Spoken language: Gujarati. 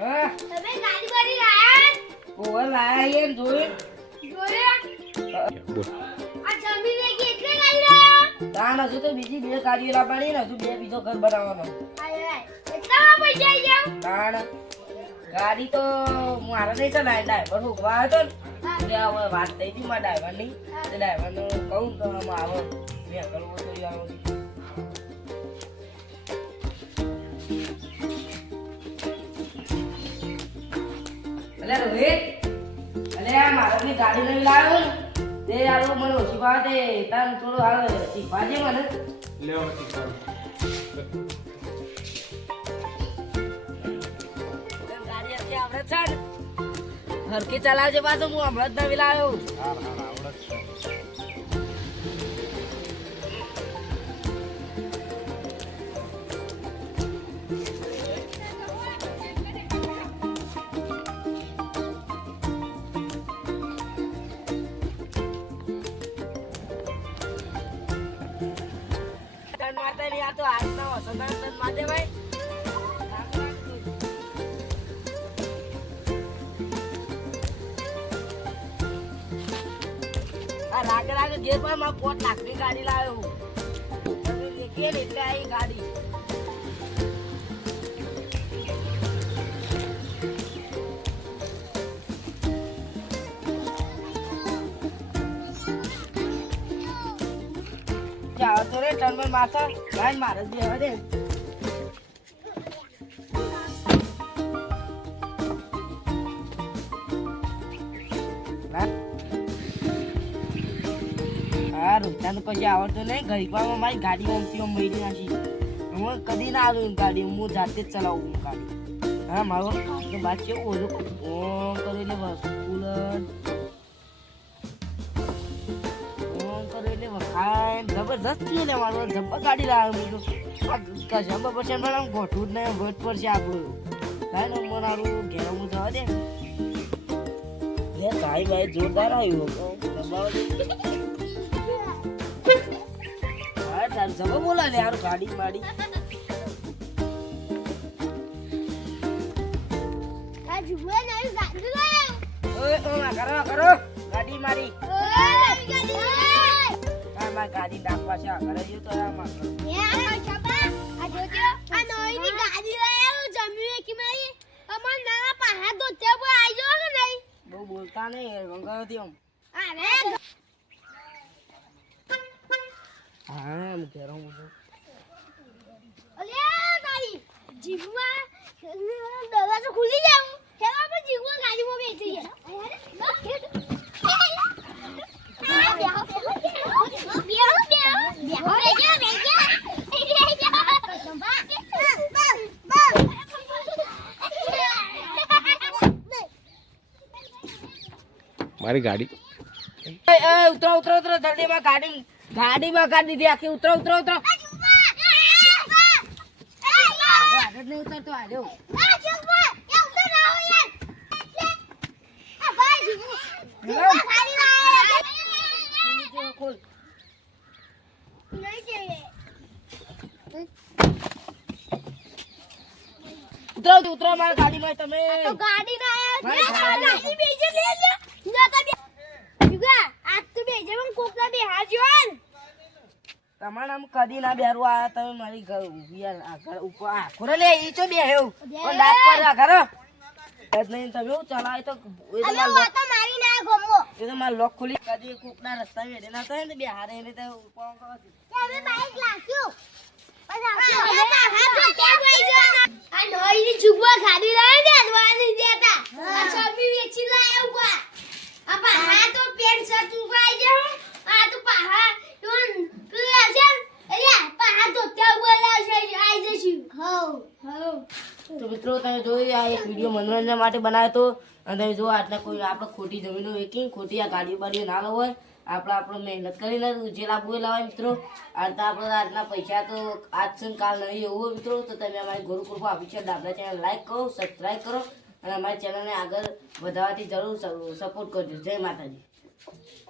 હા તમે ગાડી વાળી લાયા ઓવર લાયા એ જોઈ જોયા બોલ આ જમીન એક એટલે ગાડી લાયા તાણ હજુ તો બીજી બે ગાડીઓ લાવવાની ને હજુ બે બીજો ઘર બનાવવાનો આય એટલા પૈસા આવી ગયા તાણ ગાડી તો મારે નહીં ચલાય ડ્રાઈવર ઉભા હતો ને એટલે હવે વાત થઈ હતી મારા ડ્રાઈવરની તે ડ્રાઈવરને કહું તો આમાં આવો મેં કરવો તો આવો અલે રોહિત અલે આ મારાની ગાડી લઈ લાવ્યો ને તે આલો મને ઓછી ભાવ દે તાન થોડું હાલ શીખવા દે મને લેવો શીખવાડો ગાડી આખી આવડે છે ને હરકી ચલાવજે પાછો હું હમણાં જ નવી લાવ્યો હા આવડત છે ટન મારતા નહીં આ તો હાથના વસંતના ટન મારદે ભાઈ આ રાગે રાગે ઘેર પર માં 5 લાખની ગાડી લાવ્યો હું લેકે એટલે આવી ગાડી જાવ તો રે ટન પર માથા ગાડી મારે જ બેહવા દે હા રોહિતાનું કશું આવડતું નહીં ગરીબામાં મારી ગાડી ઓમથી ઓમ મળી નાખી હું કદી ના આવ્યું ગાડી હું જાતે જ ચલાવું ગાડી હા મારો તો બાદ કેવું ઓછું ઓમ કરો એટલે બસ કુલર ઓમ કરો એટલે વખાય જબરજસ્ત થયું ને મારું જબ્બર ગાડી લાવ્યો મેં તો કશા પછી પણ આમ ગોઠવું જ નહીં વટ પડશે આપણું થાય ને મારું ઘેર હું જવા દે કાંઈ ભાઈ જોરદાર આવ્યું જબો બોલા લે યાર ગાડી માડી આ જુએ નવી ગાડી લાયા ઓય ઓય કરો કરો ગાડી મારી ઓય નવી ગાડી લાયા આ માં ગાડી ડાકવા છે કરે જો તો આ માં એ આ છપા આ જોજો આ નવીની ગાડી લાયા જમીન કે મારી અમાર નાના પાહા તો તે પર આયો કે નહીં બહુ બોલતા નહીં ગંગાથી આમ અરે હા એમ કેરો હું ઓલે ગાડી જીવમાં દરવાજો ખુલી જાવ હેલા પર જીવમાં ગાડીમાં બેસી મારી ગાડી એ ઉતરો ઉતરો ઉતરો જલ્દી માં ગાડીમાં ગાડી દીધી આખી ઉતરો ઉતરો ઉતરો આગળ નહીં ઉતરતો આજો ખોલ ઉતરો ઉતરો મારા ગાડીમાં તમે ગાડી ના ગાડી બેજે લે લે નતા બે યુગા આ તો બેજે પણ કોકલા બે હાજો તમારા આમ કદી ના બેરું આયા તમે મારી ઘર યાર આગળ ઉપર આખો લે ઈ ચો બે હેવ પણ દાંત પર આગળ જ નહીં તમે હું ચલાય તો અલે વાતા મારી ના ગમો એ તો માર લોક ખોલી કદી કોકના રસ્તા વેડે ના થાય ને બે હારે એને તો કોણ કરવાથી તમે બાઈક લાગ્યું આ નોઈની જુગવા ગાડી લાયા ને અડવાની દેતા આ છબી વેચી લાયા ઉગા આ પાહા તો પેન્ટ શર્ટ ઉગાઈ ગયા આ તો પાહા તું તું છે અલ્યા પાહા તો ત્યાં બોલા છે આઈ જશું હો તો મિત્રો તમે જોઈ આ એક વિડીયો મનોરંજન માટે બનાવ્યો તો અને તમે જો આટલા કોઈ આપણે ખોટી જમીનો વેચી ખોટી આ ગાડીઓ બાડીઓ ના લો હોય આપણે મહેનત કરીને જે લાવવું એ લાવે મિત્રો આટલા આપણે આજના પૈસા તો આજ છે કાલ નહીં એવું મિત્રો તો તમે અમારી ગુરુકૃપા ઓફિશિયલ ડાબલા ચેનલ લાઈક કરો સબસ્ક્રાઈબ કરો અને અમારી ચેનલને આગળ વધારવાથી જરૂર સપોર્ટ કરજો જય માતાજી